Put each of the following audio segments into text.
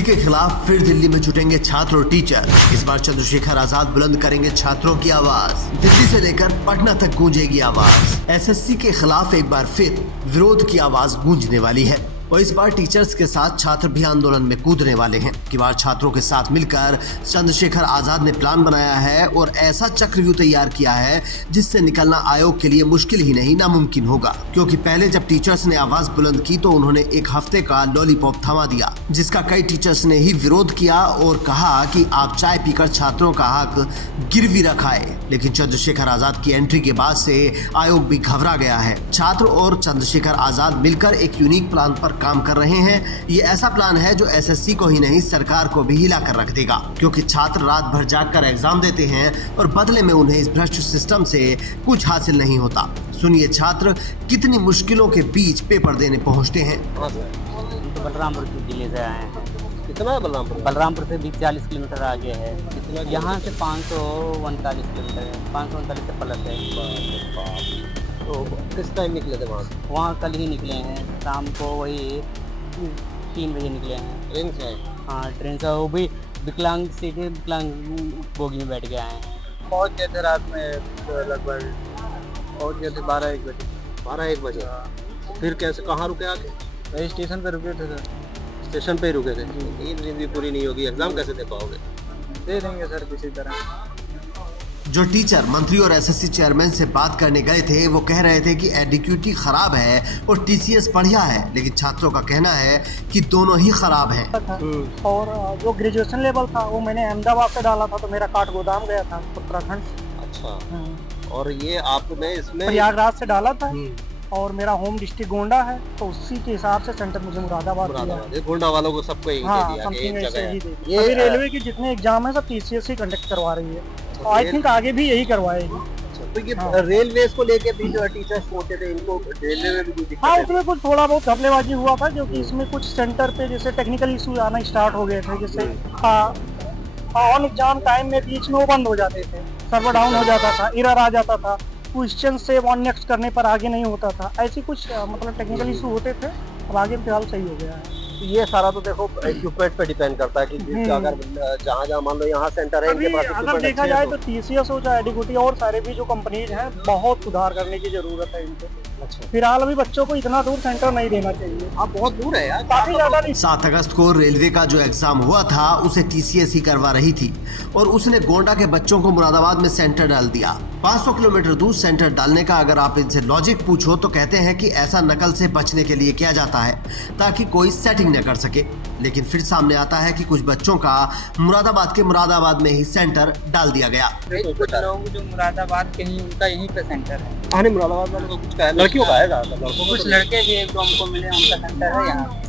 SSC के खिलाफ फिर दिल्ली में जुटेंगे छात्र और टीचर। इस बार चंद्रशेखर आजाद बुलंद करेंगे छात्रों की आवाज। दिल्ली से लेकर पटना तक गूंजेगी आवाज। एसएससी के खिलाफ एक बार फिर विरोध की आवाज गूंजने वाली है और इस बार टीचर्स के साथ छात्र भी आंदोलन में कूदने वाले हैं। की बार छात्रों के साथ मिलकर चंद्रशेखर आजाद ने प्लान बनाया है और ऐसा चक्रव्यूह तैयार किया है जिससे निकलना आयोग के लिए मुश्किल ही नहीं नामुमकिन होगा। क्योंकि पहले जब टीचर्स ने आवाज बुलंद की तो उन्होंने एक हफ्ते का लॉलीपॉप थमा दिया, जिसका कई टीचर्स ने ही विरोध किया और कहा कि आप चाय पीकर छात्रों का हक गिरवी रखाए। लेकिन चंद्रशेखर आजाद की एंट्री के बाद से आयोग भी घबरा गया है। छात्र और चंद्रशेखर आजाद मिलकर एक यूनिक प्लान पर काम कर रहे हैं। ये ऐसा प्लान है जो एसएससी को ही नहीं सरकार को भी हिला कर रख देगा, क्योंकि छात्र रात भर जागकर एग्जाम देते हैं और बदले में उन्हें इस भ्रष्ट सिस्टम से कुछ हासिल नहीं होता। सुनिए छात्र कितनी मुश्किलों के बीच पेपर देने पहुंचते हैं। तो बलरामपुर से दिल्ली से आए हैं। कितना है बलरामपुर? बलरामपुर से 40 किलोमीटर आगे है। कितना? यहाँ से 539 किलोमीटर है। 539 से प्लस है। तो किस टाइम निकले थे वहाँ से? वहाँ कल ही निकले हैं, शाम को वही 3 बजे निकले हैं। ट्रेन से आए? हाँ, ट्रेन से। वो भी विकलांग सीटें, विकलांग बोगी में बैठ के आए हैं। पहुँच गए थे रात में लगभग, पहुँच गए थे 12-1 बजे। 12-1 बजे? फिर कैसे, कहाँ रुके आके? स्टेशन पे रुके थे सर। स्टेशन पे ही रुके थे। नींद भी पूरी नहीं होगी, एग्जाम कैसे दे पाओगे? दे देंगे सर किसी तरह। जो टीचर मंत्री और एसएससी चेयरमैन से बात करने गए थे वो कह रहे थे कि एडिक्यूटी खराब है और टीसीएस बढ़िया है, लेकिन छात्रों का कहना है कि दोनों ही खराब हैं। और जो ग्रेजुएशन लेवल था वो मैंने अहमदाबाद से डाला था, तो मेरा काट गोदाम गया था उत्तराखंड। अच्छा। और ये आपने इसमें प्रयागराज से डाला था और मेरा होम डिस्ट्रिक्ट गोंडा है, तो उसी के हिसाब से सेंटर मुझे मुरादाबाद दिया। गोंडा वालों को सबको यही हाँ, दे दिया कि एक जगह है। ये अभी रेलवे के जितने एग्जाम है सब टीसीएस ही कंडक्ट करवा रही है, तो आई थिंक आगे भी यही करवाएगी। तो ये रेलवे को लेके भी जो टीचर्स होते थे, इनको रेलवे में भी कोई दिक्कत? हाँ, उसमें कुछ थोड़ा बहुत घपलेबाजी हुआ था, क्योंकि इसमें कुछ सेंटर पे जैसे टेक्निकल इशू आना स्टार्ट हो गए थे। जैसे ऑन एग्जाम टाइम में बीच में वो बंद हो जाते थे, सर्वर डाउन हो जाता था, एरर आ जाता था, क्वेश्चन से वन नेक्स्ट करने पर आगे नहीं होता था। ऐसी कुछ मतलब टेक्निकल इशू होते थे। अब आगे फिलहाल सही हो गया है। ये सारा तो देखो इक्विपमेंट पे डिपेंड करता है कि अगर जहाँ मान लो यहाँ सेंटर है, इनके पास अगर देखा जाए तो टीसीएस हो चाहे एडिक्यूटी और सारे भी जो कंपनीज हैं, बहुत सुधार करने की जरूरत है इनको। अच्छा। फिलहाल अभी बच्चों को इतना दूर सेंटर नहीं देना चाहिए। आप बहुत दूर है यार, काफी ज्यादा नहीं। 7 अगस्त को रेलवे का जो एग्जाम हुआ था उसे टीसीएस ही करवा रही थी और उसने गोंडा के बच्चों को मुरादाबाद में सेंटर डाल दिया। 500 किलोमीटर दूर सेंटर डालने का अगर आप इनसे लॉजिक पूछो तो कहते हैं कि ऐसा नकल से बचने के लिए किया जाता है ताकि कोई सेटिंग न कर सके। लेकिन फिर सामने आता है कि कुछ बच्चों का मुरादाबाद में ही सेंटर डाल दिया गया। कुछ लोग जो मुरादाबाद के ही, उनका यहीं पे सेंटर है। आने मुरादाबाद वालों को कुछ कहा, लड़कियों का है ज्यादातर, लड़कों कुछ लड़के भी एक दो हमको मिले, उनका सेंटर है यहाँ।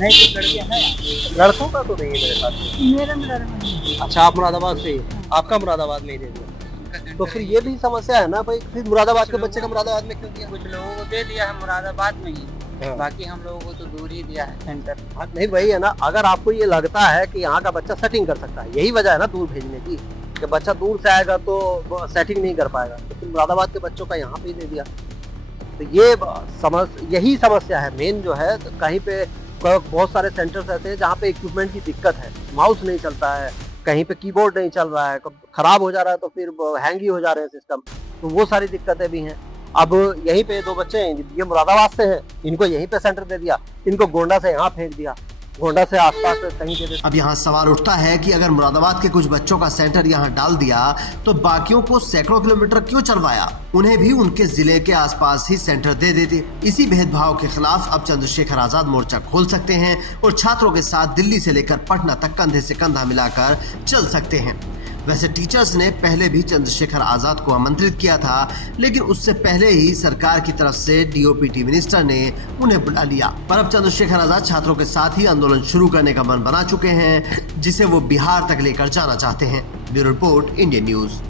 नहीं, कुछ लड़के हैं। लड़कों का तो नहीं है मेरे साथ। मेरा अच्छा, आप मुरादाबाद से ही, आपका मुरादाबाद में ही दे दिया। तो फिर ये भी समस्या है ना भाई, फिर मुरादाबाद के बच्चे का मुरादाबाद में क्यों दिया? कुछ लोगों को दे दिया है मुरादाबाद में ही, बाकी हम लोगों को तो दूर ही दिया है सेंटर। नहीं वही है ना, अगर आपको ये लगता है कि यहाँ का बच्चा सेटिंग कर सकता है, यही वजह है ना दूर भेजने की, कि बच्चा दूर से आएगा तो सेटिंग नहीं कर पाएगा, तो फिर मुरादाबाद के बच्चों का यहाँ पे ही दे दिया। तो ये यही समस्या है मेन जो है। तो कहीं पे बहुत सारे सेंटर्स ऐसे हैं जहाँ पे इक्विपमेंट की दिक्कत है, माउस नहीं चलता है, कहीं पे कीबोर्ड नहीं चल रहा है, खराब हो जा रहा है तो फिर हैंग ही हो जा रहे हैं सिस्टम, तो वो सारी दिक्कतें भी हैं। अब यहीं पे 2 बच्चे हैं, ये मुरादाबाद से हैं, इनको यहीं पे सेंटर दे दिया, इनको गोंडा से यहाँ फेंक दिया, गोंडा से आसपास कहीं दे दिया। अब यहाँ सवाल उठता है कि अगर मुरादाबाद के कुछ बच्चों का सेंटर यहाँ डाल दिया तो बाकियों को सैकड़ों किलोमीटर क्यों चलवाया? उन्हें भी उनके जिले के आसपास ही सेंटर दे देते। इसी भेदभाव के खिलाफ अब चंद्रशेखर आजाद मोर्चा खोल सकते हैं और छात्रों के साथ दिल्ली से लेकर पटना तक कंधे से कंधा मिलाकर चल सकते हैं। वैसे टीचर्स ने पहले भी चंद्रशेखर आजाद को आमंत्रित किया था, लेकिन उससे पहले ही सरकार की तरफ से डीओपीटी मिनिस्टर ने उन्हें बुला लिया। पर अब चंद्रशेखर आजाद छात्रों के साथ ही आंदोलन शुरू करने का मन बना चुके हैं, जिसे वो बिहार तक लेकर जाना चाहते हैं। Bureau report, Indian news.